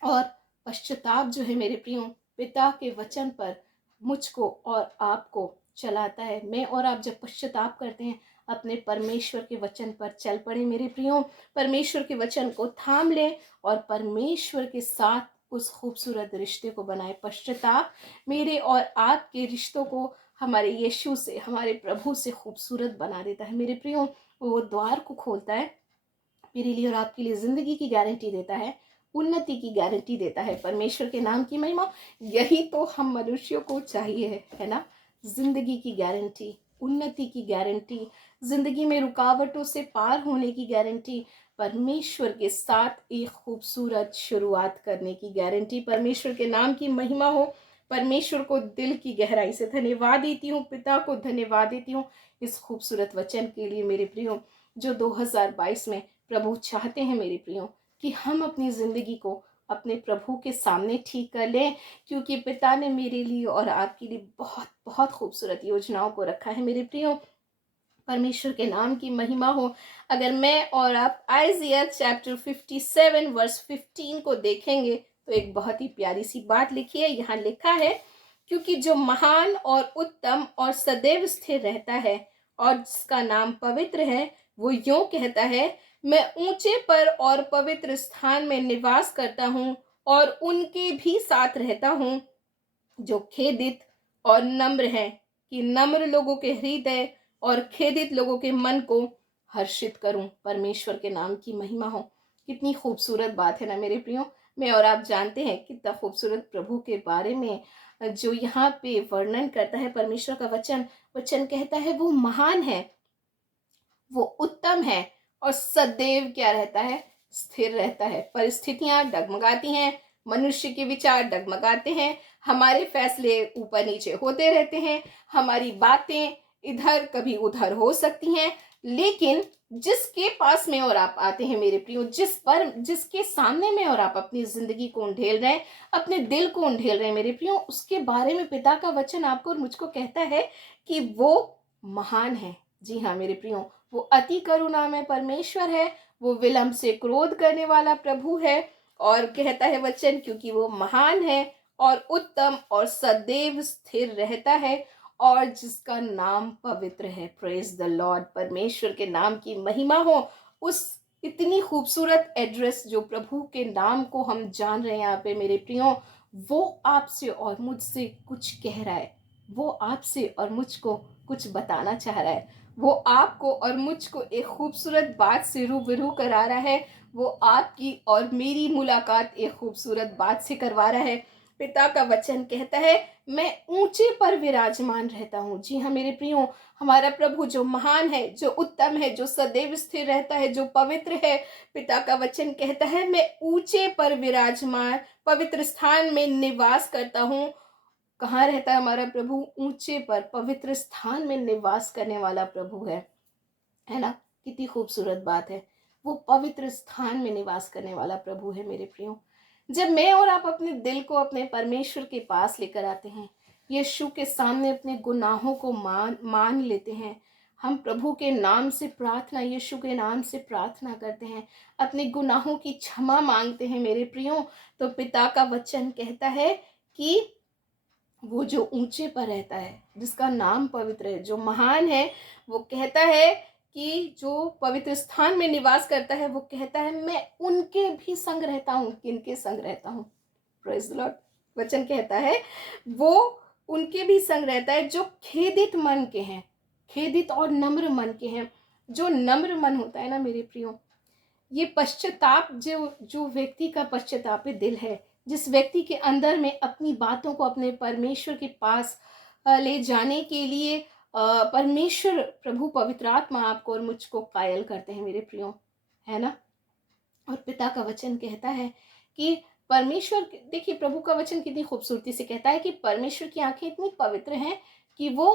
और पश्चाताप जो है मेरे प्रियो, पिता के वचन पर मुझको और आपको चलाता है। मैं और आप जब पश्चाताप करते हैं, अपने परमेश्वर के वचन पर चल पड़े मेरे प्रियो, परमेश्वर के वचन को थाम लें और परमेश्वर के साथ उस खूबसूरत रिश्ते को बनाए। पश्चाताप मेरे और आपके रिश्तों को हमारे यीशु से, हमारे प्रभु से खूबसूरत बना देता है मेरे प्रियो। वो द्वार को खोलता है मेरे लिए और आपके लिए, जिंदगी की गारंटी देता है, उन्नति की गारंटी देता है। परमेश्वर के नाम की महिमा। यही तो हम मनुष्यों को चाहिए है ना, जिंदगी की गारंटी, उन्नति की गारंटी, जिंदगी में रुकावटों से पार होने की गारंटी, परमेश्वर के साथ एक खूबसूरत शुरुआत करने की गारंटी। परमेश्वर के नाम की महिमा हो। परमेश्वर को दिल की गहराई से धन्यवाद देती हूँ, पिता को धन्यवाद देती हूँ इस खूबसूरत वचन के लिए मेरे प्रियो, जो 2022 में प्रभु चाहते हैं मेरे प्रियो कि हम अपनी जिंदगी को अपने प्रभु के सामने ठीक कर लें, क्योंकि पिता ने मेरे लिए और आपके लिए बहुत बहुत खूबसूरत योजनाओं को रखा है मेरे प्रियो। परमेश्वर के नाम की महिमा हो। अगर मैं और आप आइज़िया चैप्टर 57 वर्स 15 को देखेंगे तो एक बहुत ही प्यारी सी बात लिखी है। यहाँ लिखा है, क्योंकि जो महान और उत्तम और सदैव स्थिर रहता है और जिसका नाम पवित्र है, वो यूं कहता है, मैं ऊंचे पर और पवित्र स्थान में निवास करता हूँ और उनके भी साथ रहता हूँ जो खेदित और नम्र हैं, कि नम्र लोगों के हृदय और खेदित लोगों के मन को हर्षित करूं। परमेश्वर के नाम की महिमा हो। कितनी खूबसूरत बात है ना मेरे प्रियो। मैं और आप जानते हैं कितना खूबसूरत प्रभु के बारे में जो यहाँ पे वर्णन करता है परमेश्वर का वचन। वचन कहता है वो महान है, वो उत्तम है और सदैव क्या रहता है, स्थिर रहता है। परिस्थितियां डगमगाती हैं, मनुष्य के विचार डगमगाते हैं, हमारे फैसले ऊपर नीचे होते रहते हैं, हमारी बातें इधर कभी उधर हो सकती हैं, लेकिन जिसके पास में और आप आते हैं मेरे प्रियो, जिसके सामने में और आप अपनी जिंदगी को उंडेल रहे हैं, अपने दिल को उंडेल रहे हैं मेरे प्रियो, उसके बारे में पिता का वचन आपको और मुझको कहता है कि वो महान है। जी हाँ मेरे प्रियो, वो अति करुणा में परमेश्वर है, वो विलंब से क्रोध करने वाला प्रभु है। और कहता है वचन, क्योंकि वो महान है और उत्तम और सदैव स्थिर रहता है और जिसका नाम पवित्र है। प्रेज द लॉर्ड, परमेश्वर के नाम की महिमा हो। उस इतनी खूबसूरत एड्रेस जो प्रभु के नाम को हम जान रहे हैं यहाँ पे मेरे प्रियो, वो आपसे और मुझसे कुछ कह रहा है, वो आपसे और मुझको कुछ बताना चाह रहा है, वो आपको और मुझको एक खूबसूरत बात से रूबरू करा रहा है, वो आपकी और मेरी मुलाकात एक खूबसूरत बात से करवा रहा है। पिता का वचन कहता है, मैं ऊंचे पर विराजमान रहता हूँ। जी हाँ मेरे प्रियो, हमारा प्रभु जो महान है, जो उत्तम है, जो सदैव स्थिर रहता है, जो पवित्र है, पिता का वचन कहता है मैं ऊंचे पर विराजमान पवित्र स्थान में निवास करता हूँ। कहाँ रहता है हमारा प्रभु? ऊंचे पर पवित्र स्थान में निवास करने वाला प्रभु है ना? कितनी खूबसूरत बात है। वो पवित्र स्थान में निवास करने वाला प्रभु है मेरे प्रियो। जब मैं और आप अपने दिल को अपने परमेश्वर के पास लेकर आते हैं, यीशु के सामने अपने गुनाहों को मान लेते हैं, हम प्रभु के नाम से प्रार्थना, यीशु के नाम से प्रार्थना करते हैं, अपने गुनाहों की क्षमा मांगते हैं मेरे प्रियो, तो पिता का वचन कहता है कि वो जो ऊंचे पर रहता है, जिसका नाम पवित्र है, जो महान है, वो कहता है कि जो पवित्र स्थान में निवास करता है, वो कहता है मैं उनके भी संग रहता हूँ। किनके संग रहता हूँ? Praise the Lord. वचन कहता है वो उनके भी संग रहता है जो खेदित मन के हैं, खेदित और नम्र मन के हैं। जो नम्र मन होता है ना मेरे प्रियो, ये पश्चाताप, जो जो व्यक्ति का पश्चातापी दिल है, जिस व्यक्ति के अंदर में अपनी बातों को अपने परमेश्वर के पास ले जाने के लिए परमेश्वर प्रभु पवित्र आत्मा आपको और मुझको कायल करते हैं मेरे प्रियो, है ना? और पिता का वचन कहता है कि परमेश्वर, देखिए प्रभु का वचन कितनी खूबसूरती से कहता है कि परमेश्वर की आंखें इतनी पवित्र हैं कि वो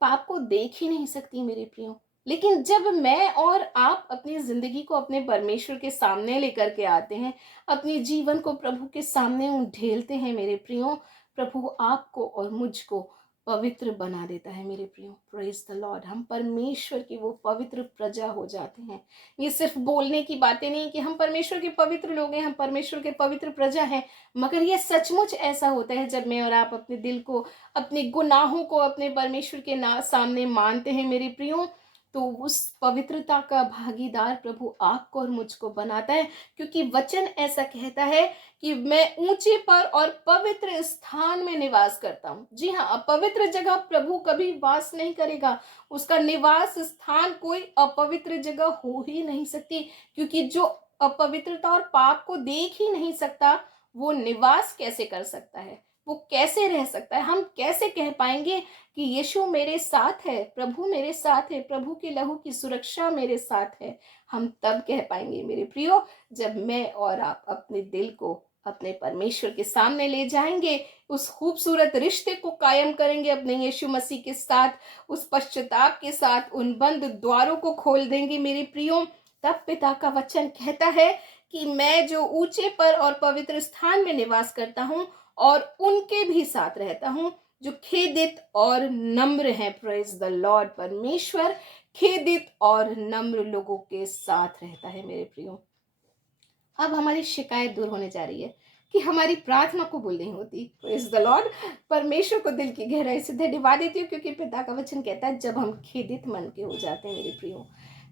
पाप को देख ही नहीं सकती मेरे प्रियो। लेकिन जब मैं और आप अपनी जिंदगी को अपने परमेश्वर के सामने लेकर के आते हैं, अपने जीवन को प्रभु के सामने ढेलते हैं मेरे प्रियो, प्रभु आपको और मुझको पवित्र बना देता है मेरे प्रियो। Praise the Lord. हम परमेश्वर की वो पवित्र प्रजा हो जाते हैं। ये सिर्फ बोलने की बातें नहीं कि हम परमेश्वर के पवित्र लोग हैं, हम परमेश्वर के पवित्र प्रजा हैं, मगर ये सचमुच ऐसा होता है जब मैं और आप अपने दिल को, अपने गुनाहों को अपने परमेश्वर के सामने मानते हैं मेरे प्रियो, तो उस पवित्रता का भागीदार प्रभु आपको और मुझको बनाता है। क्योंकि वचन ऐसा कहता है कि मैं ऊंचे पर और पवित्र स्थान में निवास करता हूँ। जी हाँ, अपवित्र जगह प्रभु कभी वास नहीं करेगा। उसका निवास स्थान कोई अपवित्र जगह हो ही नहीं सकती, क्योंकि जो अपवित्रता और पाप को देख ही नहीं सकता, वो निवास कैसे कर सकता है? वो कैसे रह सकता है? हम कैसे कह पाएंगे कि यीशु मेरे साथ है, प्रभु मेरे साथ है, प्रभु के लहू की सुरक्षा मेरे साथ है? हम तब कह पाएंगे मेरे प्रियो, जब मैं और आप अपने दिल को अपने परमेश्वर के सामने ले जाएंगे, उस खूबसूरत रिश्ते को कायम करेंगे अपने यीशु मसीह के साथ, उस पश्चाताप के साथ उन बंद द्वारों को खोल देंगे मेरे प्रियो। तब पिता का वचन कहता है कि मैं जो ऊंचे पर और पवित्र स्थान में निवास करता हूँ और उनके भी साथ रहता हूँ जो खेदित और नम्र हैं। Praise the Lord. परमेश्वर खेदित और नम्र लोगों के साथ रहता है मेरे प्रियो। अब हमारी शिकायत दूर होने जा रही है कि हमारी प्रार्थना कबूल नहीं होती। Praise the Lord. परमेश्वर को दिल की गहराई से धन्यवाद देती हूँ, क्योंकि पिता का वचन कहता है जब हम खेदित मन के हो जाते हैं मेरे प्रियो,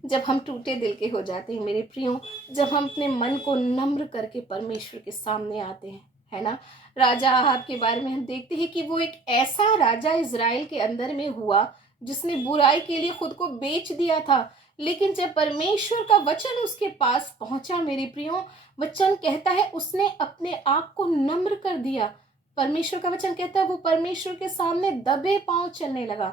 जब हम टूटे दिल के हो जाते हैं मेरे प्रियो, जब हम अपने मन को नम्र करके परमेश्वर के सामने आते हैं, है ना? राजा आहाब के बारे में हम देखते हैं कि वो एक ऐसा राजा इज़राइल के अंदर में हुआ जिसने बुराई के लिए खुद को बेच दिया था। लेकिन जब परमेश्वर का वचन उसके पास पहुंचा मेरे प्रियो, वचन कहता है उसने अपने आप को नम्र कर दिया। परमेश्वर का वचन कहता है वो परमेश्वर के सामने दबे पांव चलने लगा।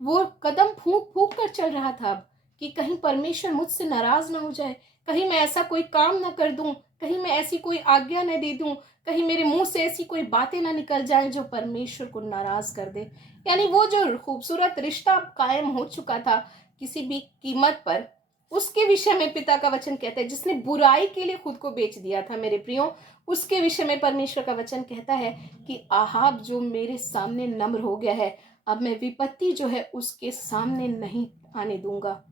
वो कदम फूंक फूंक कर चल रहा था अब, कि कहीं परमेश्वर मुझसे नाराज ना हो जाए, कहीं मैं ऐसा कोई काम ना कर दूं, कहीं मैं ऐसी कोई आज्ञा न दे दूं, कहीं मेरे मुंह से ऐसी कोई बातें ना निकल जाएं जो परमेश्वर को नाराज कर दे। यानी वो जो खूबसूरत रिश्ता कायम हो चुका था किसी भी कीमत पर, उसके विषय में पिता का वचन कहता है, जिसने बुराई के लिए खुद को बेच दिया था मेरे प्रियो, उसके विषय में परमेश्वर का वचन कहता है कि आहाब जो मेरे सामने नम्र हो गया है, अब मैं विपत्ति जो है उसके सामने नहीं आने दूंगा।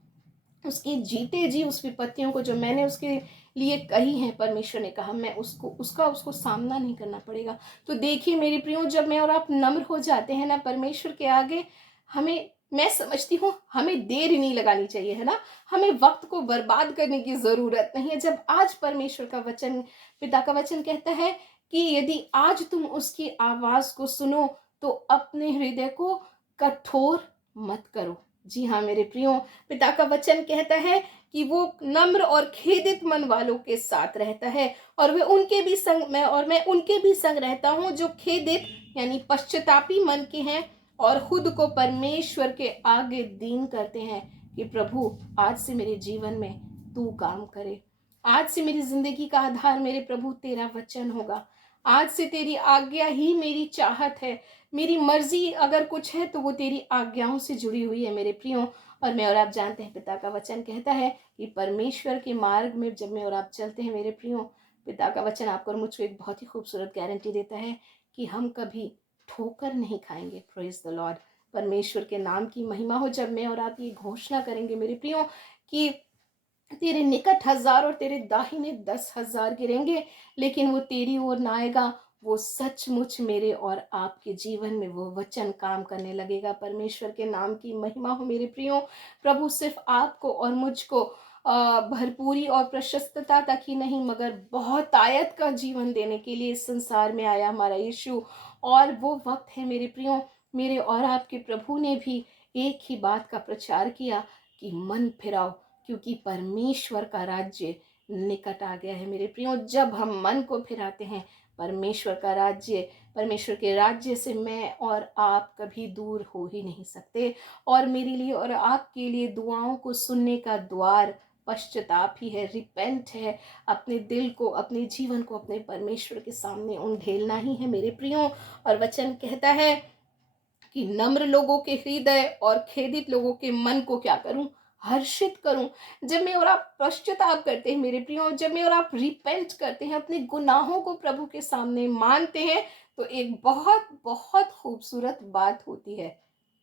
उसकी जीते जी उस विपत्तियों को जो मैंने उसके लिए कही है, परमेश्वर ने कहा मैं उसको सामना नहीं करना पड़ेगा। तो देखिए मेरे प्रियो, जब मैं और आप नम्र हो जाते हैं ना परमेश्वर के आगे, हमें, मैं समझती हूँ हमें देर नहीं लगानी चाहिए, है ना। हमें वक्त को बर्बाद करने की ज़रूरत नहीं है। जब आज परमेश्वर का वचन, पिता का वचन कहता है कि यदि आज तुम उसकी आवाज़ को सुनो तो अपने हृदय को कठोर मत करो। जी हाँ मेरे प्रियो, पिता का वचन कहता है कि वो नम्र और खेदित मन वालों के साथ रहता है, और वे उनके भी संग मैं उनके भी संग रहता हूँ जो खेदित यानी पश्चातापी मन के हैं और खुद को परमेश्वर के आगे दीन करते हैं कि प्रभु आज से मेरे जीवन में तू काम करे। आज से मेरी जिंदगी का आधार मेरे प्रभु तेरा वचन होगा। आज से तेरी आज्ञा ही मेरी चाहत है। मेरी मर्जी अगर कुछ है तो वो तेरी आज्ञाओं से जुड़ी हुई है मेरे प्रियो। और मैं और आप जानते हैं पिता का वचन कहता है कि परमेश्वर के मार्ग में जब मैं और आप चलते हैं मेरे प्रियो, पिता का वचन आपको और मुझको एक बहुत ही खूबसूरत गारंटी देता है कि हम कभी ठोकर नहीं खाएंगे। प्रेज द लॉर्ड, परमेश्वर के नाम की महिमा हो। जब मैं और आप ये घोषणा करेंगे मेरे प्रियो कि तेरे निकट 1000 और तेरे दाहिने 10,000 गिरेंगे लेकिन वो तेरी ओर ना आएगा, वो सचमुच मेरे और आपके जीवन में वो वचन काम करने लगेगा। परमेश्वर के नाम की महिमा हो मेरे प्रियो। प्रभु सिर्फ आपको और मुझको भरपूरी और प्रशस्तता तक ही नहीं मगर बहुत आयत का जीवन देने के लिए इस संसार में आया हमारा यीशु। और वो वक्त है मेरे प्रियो, मेरे और आपके प्रभु ने भी एक ही बात का प्रचार किया कि मन फिराओ क्योंकि परमेश्वर का राज्य निकट आ गया है मेरे प्रियो। जब हम मन को फिराते हैं परमेश्वर का राज्य, परमेश्वर के राज्य से मैं और आप कभी दूर हो ही नहीं सकते। और मेरे लिए और आपके लिए दुआओं को सुनने का द्वार पश्चाताप ही है, रिपेंट है। अपने दिल को, अपने जीवन को अपने परमेश्वर के सामने उंडेलना ही है मेरे प्रियो। और वचन कहता है कि नम्र लोगों के हृदय और खेदित लोगों के मन को क्या करूं, हर्षित करूं। जब मैं और आप पश्चाताप करते हैं मेरे प्रियो, जब मैं और आप रिपेंट करते हैं, अपने गुनाहों को प्रभु के सामने मानते हैं, तो एक बहुत बहुत खूबसूरत बात होती है।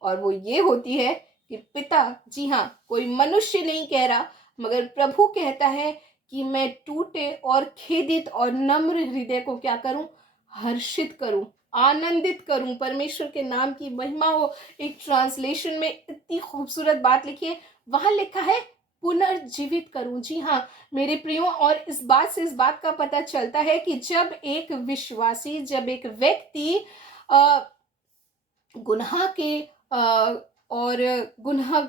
और वो ये होती है कि पिता, जी हाँ, कोई मनुष्य नहीं कह रहा मगर प्रभु कहता है कि मैं टूटे और खेदित और नम्र हृदय को क्या करूं, हर्षित करूं, आनंदित करूं। परमेश्वर के नाम की महिमा हो। एक ट्रांसलेशन में इतनी खूबसूरत बात लिखी है, वहां लिखा है पुनर्जीवित करूं। जी हाँ मेरे प्रियो, और इस बात का पता चलता है कि जब एक विश्वासी, जब एक व्यक्ति गुनाह के और गुनाह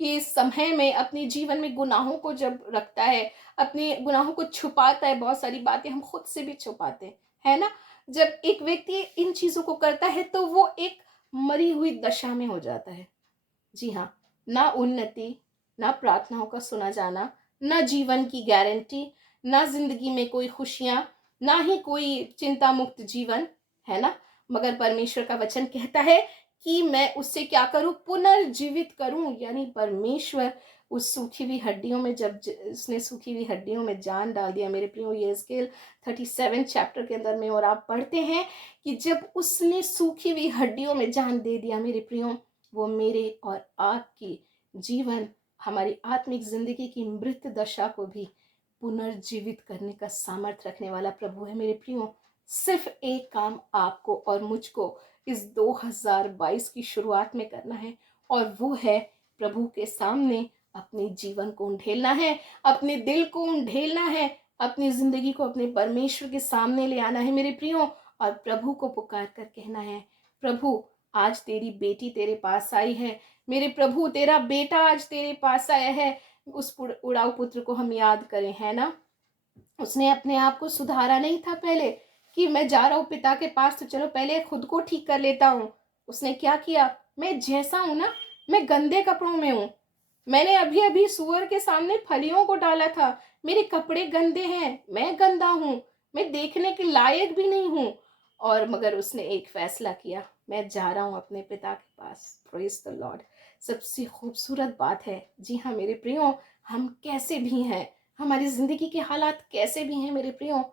के समय में अपने जीवन में गुनाहों को जब रखता है, अपने गुनाहों को छुपाता है, बहुत सारी बातें हम खुद से भी छुपाते हैं, है ना। जब एक व्यक्ति इन चीजों को करता है तो वो एक मरी हुई दशा में हो जाता है। जी हाँ, ना उन्नति, ना प्रार्थनाओं का सुना जाना, ना जीवन की गारंटी, ना जिंदगी में कोई खुशियां, ना ही कोई चिंता मुक्त जीवन, है ना। मगर परमेश्वर का वचन कहता है कि मैं उससे क्या करूं, पुनर्जीवित करूं। यानी परमेश्वर उस सूखी हुई हड्डियों में, जब उसने सूखी हुई हड्डियों में जान डाल दिया मेरे प्रियो, ये यहेजकेल 37 चैप्टर के अंदर में और आप पढ़ते हैं कि जब उसने सूखी हुई हड्डियों में जान दे दिया मेरे प्रियो, वो मेरे और आपकी जीवन, हमारी आत्मिक जिंदगी की मृत दशा को भी पुनर्जीवित करने का सामर्थ्य रखने वाला प्रभु है मेरे प्रियो। सिर्फ एक काम आपको और मुझको इस 2022 की शुरुआत में करना है, और वो है प्रभु के सामने अपने जीवन को उंडेलना है, अपने दिल को उंडेलना है, अपनी जिंदगी को अपने परमेश्वर के सामने ले आना है मेरे प्रियो। और प्रभु को पुकार कर कहना है, प्रभु आज तेरी बेटी तेरे पास आई है, मेरे प्रभु तेरा बेटा आज तेरे पास आया है। उस उड़ाऊ पुत्र को हम याद करें, है ना। उसने अपने आप को सुधारा नहीं था पहले कि मैं जा रहा हूँ पिता के पास तो चलो पहले खुद को ठीक कर लेता हूँ। उसने क्या किया, मैं जैसा हूं ना, मैं गंदे कपड़ों में हूँ, मैंने अभी अभी सुअर के सामने फलियों को डाला था, मेरे कपड़े गंदे हैं, मैं गंदा हूँ, मैं देखने के लायक भी नहीं हूँ। और मगर उसने एक फैसला किया, मैं जा रहा हूँ अपने पिता के पास। Praise the Lord. सबसे खूबसूरत बात है, जी हाँ मेरे प्रियो, हम कैसे भी हैं, हमारी ज़िंदगी के हालात कैसे भी हैं मेरे प्रियो,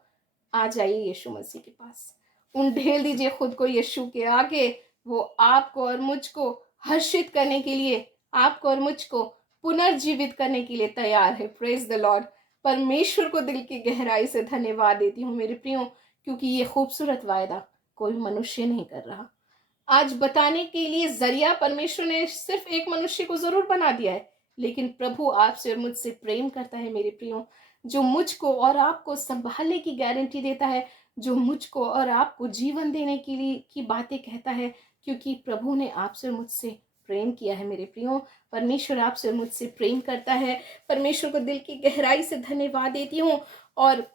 आ जाइए यीशु मसीह के पास। ढेल दीजिए खुद को यीशु के आगे। वो आपको और मुझको हर्षित करने के लिए, आपको और मुझको पुनर्जीवित करने के लिए तैयार है। Praise the Lord. परमेश्वर को दिल की गहराई से धन्यवाद देती हूँ मेरे प्रियो, क्योंकि ये खूबसूरत वायदा कोई मनुष्य नहीं कर रहा। आज बताने के लिए जरिया परमेश्वर ने सिर्फ एक मनुष्य को जरूर बना दिया है, लेकिन प्रभु आपसे और मुझसे प्रेम करता है मेरे प्रियो, जो मुझको और आपको संभालने की गारंटी देता है, जो मुझको और आपको जीवन देने के लिए की बातें कहता है, क्योंकि प्रभु ने आपसे और मुझसे प्रेम किया है मेरे प्रियो। परमेश्वर आपसे और मुझसे प्रेम करता है। परमेश्वर को दिल की गहराई से धन्यवाद देती हूँ। और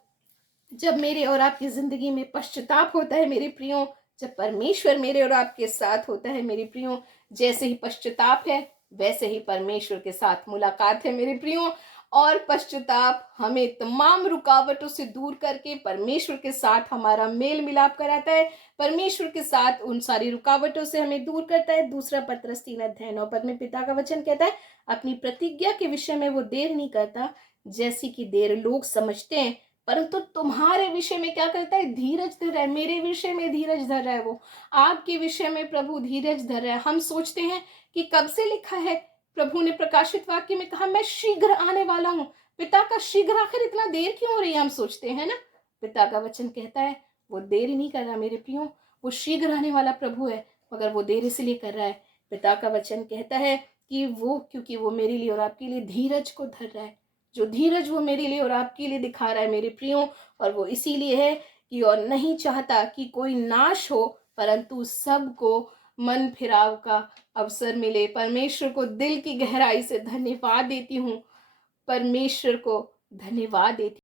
जब मेरे और आपकी जिंदगी में पश्चाताप होता है मेरे प्रियो, जब परमेश्वर मेरे और आपके साथ होता है मेरे प्रियो, जैसे ही पश्चाताप है वैसे ही परमेश्वर के साथ मुलाकात है मेरे प्रियो। और पश्चाताप हमें तमाम रुकावटों से दूर करके परमेश्वर के साथ हमारा मेल मिलाप कराता है, परमेश्वर के साथ उन सारी रुकावटों से हमें दूर करता है। दूसरा पत्रस 3:9 में पिता का वचन कहता है, अपनी प्रतिज्ञा के विषय में वो देर नहीं करता जैसी कि देर लोग समझते हैं, परंतु तुम्हारे विषय में क्या करता है, धीरज धर रहा है। मेरे विषय में धीरज धर रहा है, वो आपके विषय में प्रभु धीरज धर रहा है। हम सोचते हैं कि कब से लिखा है, प्रभु ने प्रकाशित वाक्य में कहा मैं शीघ्र आने वाला हूँ। पिता का शीघ्र, आखिर इतना देर क्यों हो रही है, हम सोचते हैं ना। पिता का वचन कहता है वो देर नहीं कर रहा मेरे प्रियो, वो शीघ्र आने वाला प्रभु है, मगर वो देर इसलिए कर रहा है। पिता का वचन कहता है कि वो, क्योंकि वो मेरे लिए और आपके लिए धीरज को धर रहा है, जो धीरज वो मेरे लिए और आपके लिए दिखा रहा है मेरे प्रियो। और वो इसीलिए है कि और नहीं चाहता कि कोई नाश हो, परंतु सबको मन फिराव का अवसर मिले। परमेश्वर को दिल की गहराई से धन्यवाद देती हूँ, परमेश्वर को धन्यवाद देती